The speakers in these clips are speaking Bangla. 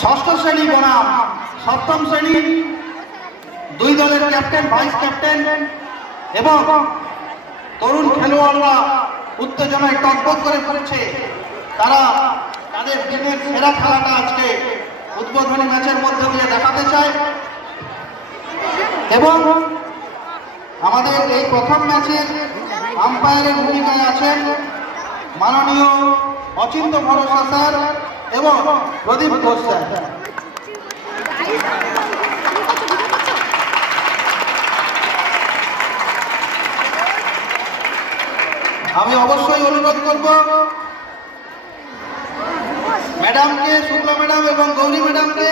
ষষ্ঠ শ্রেণি বনাম। সপ্তম শ্রেণি। দুই দলের ক্যাপ্টেন, ভাইস ক্যাপ্টেন এবং তরুণ খেলোয়াড়রা উত্তেজনায় টকবক করে পড়েছে তারা তাদের দিনের সেরা খেলাটা আজকে উদ্বোধনী ম্যাচের মধ্যে দিয়ে দেখাতে চায়। এবং আমাদের এই প্রথম ম্যাচের আম্পায়ারের ভূমিকায় আছেন মাননীয় অচিন্ত ভরসা স্যার এবং প্রদীপ ঘোষ স্যার। আমি অবশ্যই অনুরোধ করব, ম্যাডামকে, শুক্লা ম্যাডাম এবং গৌরী ম্যাডামকে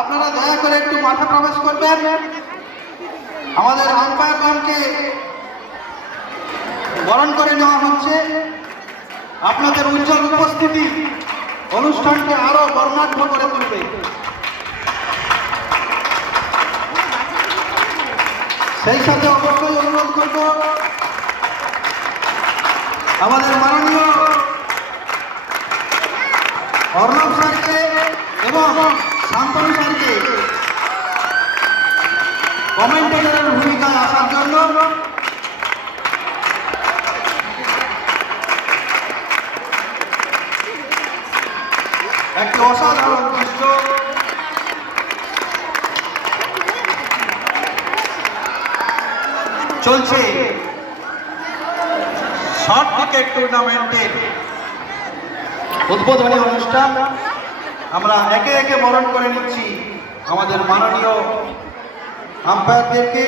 আপনারা দয়া করে একটু মাঠে প্রবেশ করবেন। আমাদের আম্পায়ারগণকে বরণ করে নেওয়া হচ্ছে। আপনাদের উজ্জ্বল উপস্থিতি অনুষ্ঠানকে আরও বর্ণাঢ্য করে তুলবে। সেই সাথে অবশ্যই অনুরোধ করব, আমাদের মাননীয় অর্ণব স্যারকে এবং শান্তনু স্যারকে কমেন্টেটরের ভূমিকায় আসার জন্য একটি অসাধারণ দৃশ্য চলছে শর্ট ক্রিকেট টুর্নামেন্টের উদ্বোধনী অনুষ্ঠান। আমরা একে একে বরণ করে নিচ্ছি আমাদের মাননীয় আম্পায়ারদেরকে।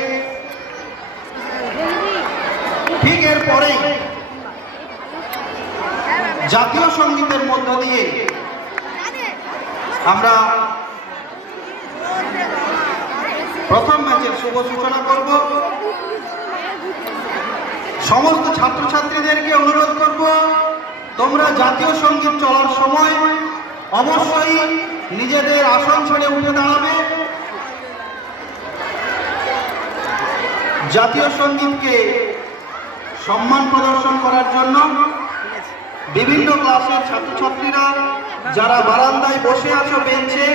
ঠিক এর পরেই জাতীয় সঙ্গীতের মধ্য দিয়ে আমরা প্রথম ম্যাচের শুভ সূচনা করব। সমস্ত ছাত্রছাত্রীদেরকে অনুরোধ করব, তোমরা জাতীয় সংগীত চলার সময় অবশ্যই নিজেদের আসন ছেড়ে উঠে দাঁড়াবে। জাতীয় সঙ্গীতকে সম্মান প্রদর্শন করার জন্য বিভিন্ন ক্লাসের ছাত্রছাত্রীরা যারা বারান্দায় বসে আছো বেঞ্চে,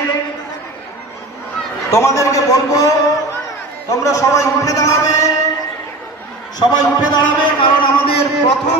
তোমাদেরকে বলব, তোমরা সবাই উঠে দাঁড়াবে। সবাই উঠে দাঁড়াবে, কারণ আমাদের প্রথম